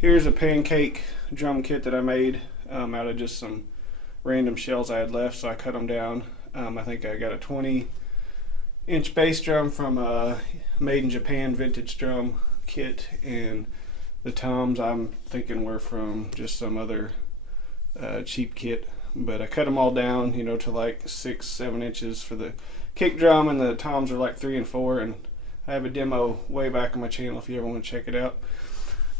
Here's a pancake drum kit that I made out of just some random shells I had left, so I cut them down. I think I got a 20-inch bass drum from a made in Japan vintage drum kit, and the toms I'm thinking were from just some other cheap kit. But I cut them all down, to like 6-7 inches for the kick drum, and the toms are like 3 and 4. And I have a demo way back on my channel if you ever want to check it out.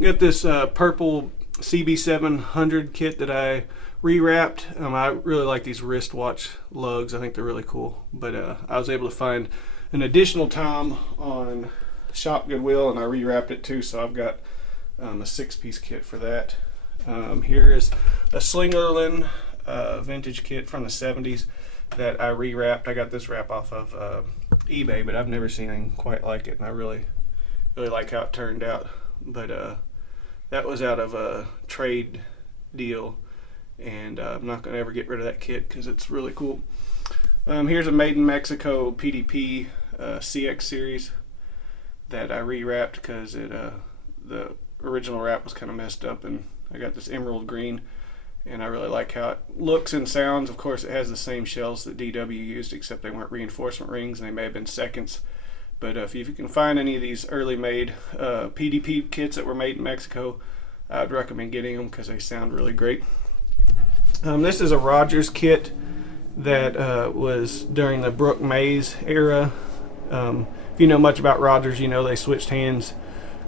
Got this purple CB700 kit that I rewrapped. I really like these wristwatch lugs. I think they're really cool. But I was able to find an additional tom on Shop Goodwill, and I rewrapped it too. So I've got a 6-piece kit for that. Here is a Slingerland vintage kit from the 70s that I rewrapped. I got this wrap off of eBay, but I've never seen anything quite like it, and I really like how it turned out. But that was out of a trade deal, and I'm not going to ever get rid of that kit because it's really cool. Here's a Made in Mexico PDP CX series that I rewrapped because the original wrap was kind of messed up, and I got this emerald green, and I really like how it looks and sounds. Of course, it has the same shells that DW used, except they weren't reinforcement rings, and they may have been seconds. But if you can find any of these early made PDP kits that were made in Mexico, I'd recommend getting them because they sound really great. This is a Rogers kit that was during the Brooke Mays era. If you know much about Rogers, they switched hands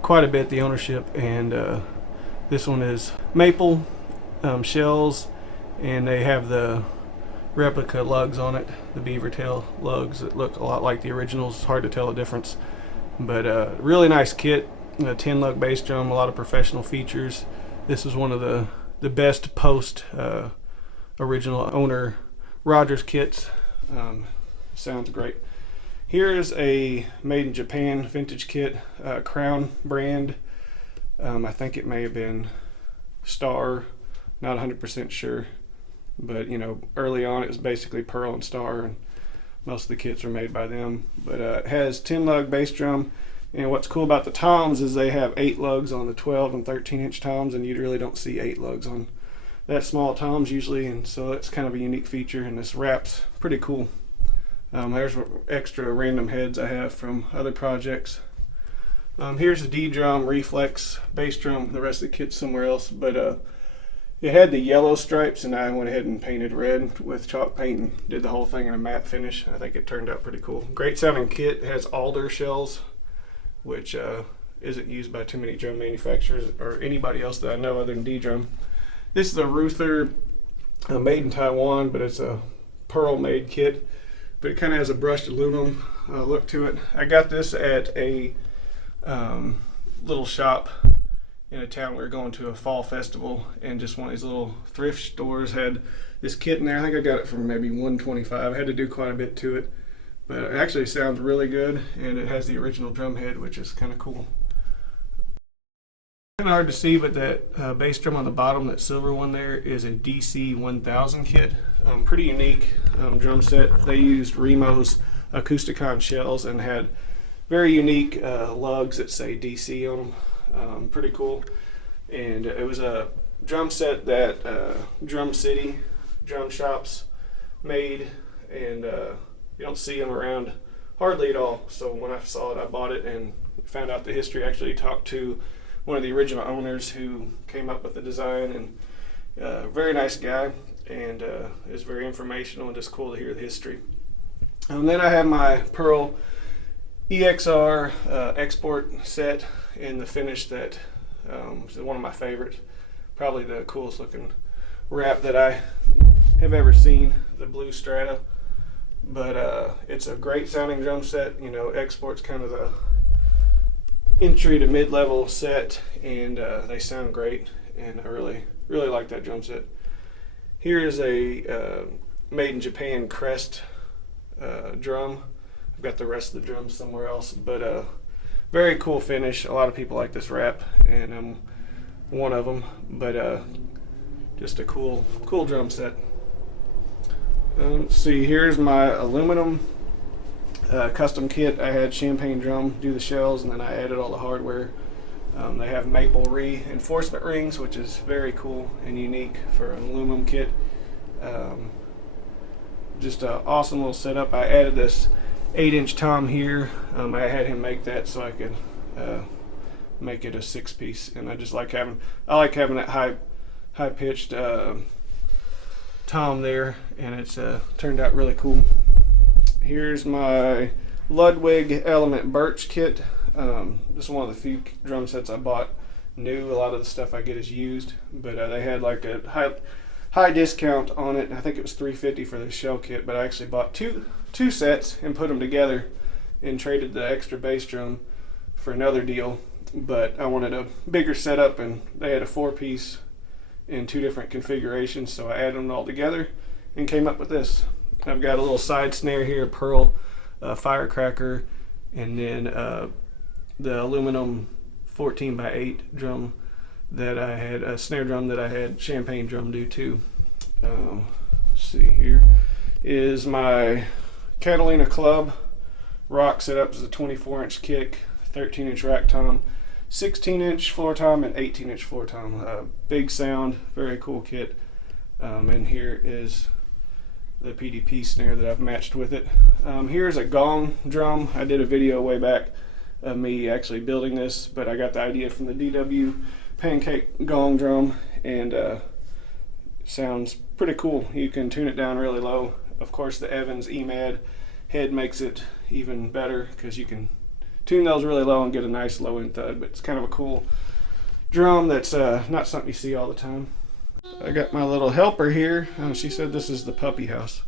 quite a bit, the ownership, and this one is maple shells, and they have the replica lugs on it, the beaver tail lugs that look a lot like the originals. It's hard to tell the difference, but really nice kit. A 10 lug bass drum, a lot of professional features. This is one of the best post original owner Rogers kits. Sounds great. Here is a made in Japan vintage kit, Crown brand. I think it may have been Star, not 100% sure. But early on it was basically Pearl and Star, and most of the kits are made by them. But it has 10 lug bass drum, and what's cool about the toms is they have 8 lugs on the 12 and 13-inch toms, and you really don't see 8 lugs on that small toms usually, and so it's kind of a unique feature, and this wrap's pretty cool. There's extra random heads I have from other projects. Here's a D drum Reflex bass drum. The rest of the kit's somewhere else, but it had the yellow stripes, and I went ahead and painted red with chalk paint and did the whole thing in a matte finish. I think it turned out pretty cool. Great sounding kit. It has alder shells, which isn't used by too many drum manufacturers or anybody else that I know other than D-Drum. This is a Ruther made in Taiwan, but it's a pearl made kit, but it kind of has a brushed aluminum look to it. I got this at a little shop in a town. We were going to a fall festival, and just one of these little thrift stores had this kit in there. I think I got it for maybe $125. I had to do quite a bit to it, but it actually sounds really good, and it has the original drum head, which is kind of cool. Kind of hard to see, but that bass drum on the bottom, that silver one there, is a DC 1000 kit. Pretty unique drum set. They used Remo's Acousticon shells and had very unique lugs that say DC on them. Pretty cool. And it was a drum set that Drum City drum shops made, and you don't see them around hardly at all. So when I saw it, I bought it and found out the history. Actually talked to one of the original owners who came up with the design, and very nice guy, and is very informational and just cool to hear the history. And then I have my Pearl EXR export set in the finish that is one of my favorites, probably the coolest looking wrap that I have ever seen, the blue Strata. But it's a great sounding drum set. Export's kind of the entry to mid-level set, and they sound great, and I really like that drum set. Here is a made in Japan Crest drum. I've got the rest of the drums somewhere else, but very cool finish. A lot of people like this wrap, and I'm one of them, but just a cool drum set. Let's see, here's my aluminum custom kit. I had Champagne Drum do the shells, and then I added all the hardware They have maple reinforcement rings, which is very cool and unique for an aluminum kit. Just an awesome little setup. I added this 8-inch tom here. I had him make that so I could make it a 6-piece, and I like having that high pitched tom there, and it's turned out really cool. Here's my Ludwig Element Birch kit. This is one of the few drum sets I bought new. A lot of the stuff I get is used, but they had like a high discount on it. I think it was $350 for the shell kit, but I actually bought two sets and put them together and traded the extra bass drum for another deal. But I wanted a bigger setup, and they had a 4-piece in 2 different configurations, so I added them all together and came up with this. I've got a little side snare here, pearl firecracker, and then the aluminum 14x8 drum that I had, a snare drum that I had champagne drum do too. Let's see, here is my Catalina club rock setup. Is a 24-inch kick, 13-inch rack tom, 16-inch floor tom, and 18-inch floor tom. Big sound, very cool kit. And here is the PDP snare that I've matched with it. Here's a Gong drum. I did a video way back of me actually building this, but I got the idea from the DW Pancake Gong drum, and sounds pretty cool. You can tune it down really low. Of course, the Evans EMAD head makes it even better because you can tune those really low and get a nice low end thud, but it's kind of a cool drum that's not something you see all the time. I got my little helper here. She said this is the puppy house.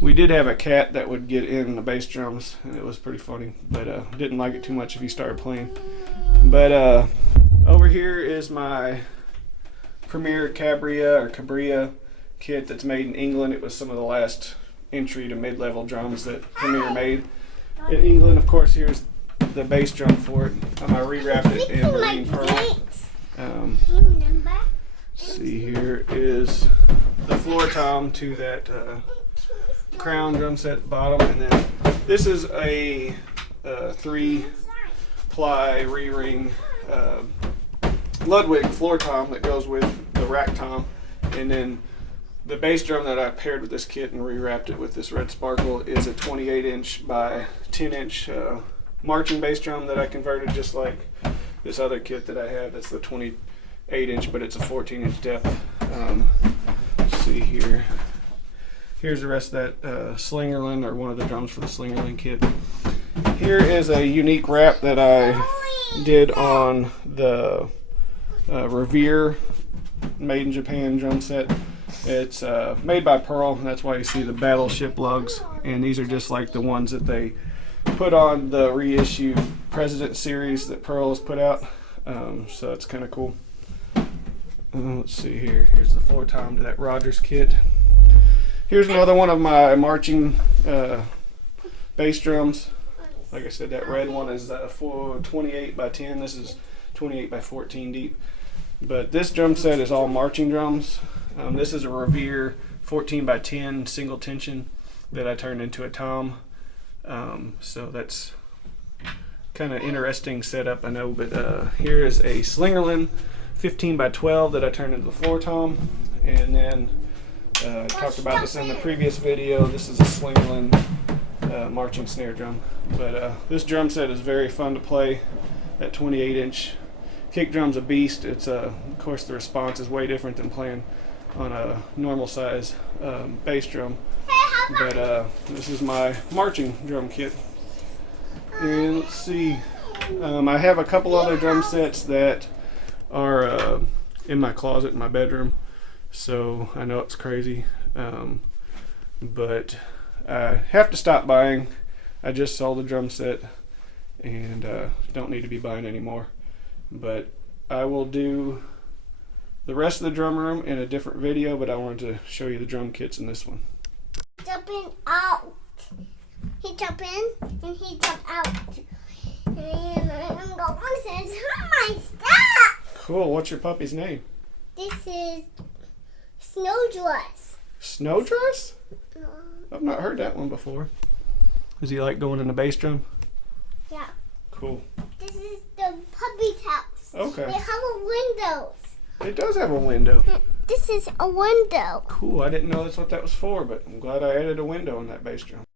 We did have a cat that would get in the bass drums, and it was pretty funny, but didn't like it too much if he started playing. But over here is my Premier Cabria kit that's made in England. It was some of the last entry to mid-level drums that Premier made in England. Of course, here's the bass drum for it. I rewrapped it in marine pearl. See, here is the floor tom to that crown drum set bottom, and then this is a 3-ply re-ring Ludwig floor tom that goes with the rack tom, and then the bass drum that I paired with this kit and rewrapped it with this red sparkle is a 28-inch by 10-inch marching bass drum that I converted just like this other kit that I have. That's the 28-inch, but it's a 14-inch depth. Let's see here. Here's the rest of that Slingerland, or one of the drums for the Slingerland kit. Here is a unique wrap that I did on the Revere made in Japan drum set. It's made by Pearl, and that's why you see the Battleship lugs, and these are just like the ones that they put on the reissue President series that Pearl has put out. So it's kind of cool. Let's see here. Here's the floor tom to that Rogers kit. Here's another one of my marching bass drums. Like I said, that red one is 28 by 10. This is 28 by 14 deep. But this drum set is all marching drums. This is a Revere 14 by 10 single tension that I turned into a tom. So that's kind of interesting setup, I know. But here is a Slingerland 15 by 12 that I turned into the floor tom. And then I talked about this in the previous video. This is a Slingerland marching snare drum. But this drum set is very fun to play. That 28-inch kick drum's a beast. It's of course the response is way different than playing on a normal size bass drum. But this is my marching drum kit. And let's see, I have a couple other drum sets that are in my closet in my bedroom. So I know it's crazy, but I have to stop buying. I just sold the drum set and don't need to be buying anymore. But I will do the rest of the drum room in a different video, but I wanted to show you the drum kits in this one. Jumping out. He jump in and he jump out. And I'm going, this is my stuff. Cool. What's your puppy's name? This is Snowdress. Snowdress? I've not heard that one before. Does he like going in the bass drum? Yeah. Cool. This is the the puppy's house. Okay. They have a window. It does have a window. This is a window. Cool. I didn't know that's what that was for, but I'm glad I added a window on that bass drum.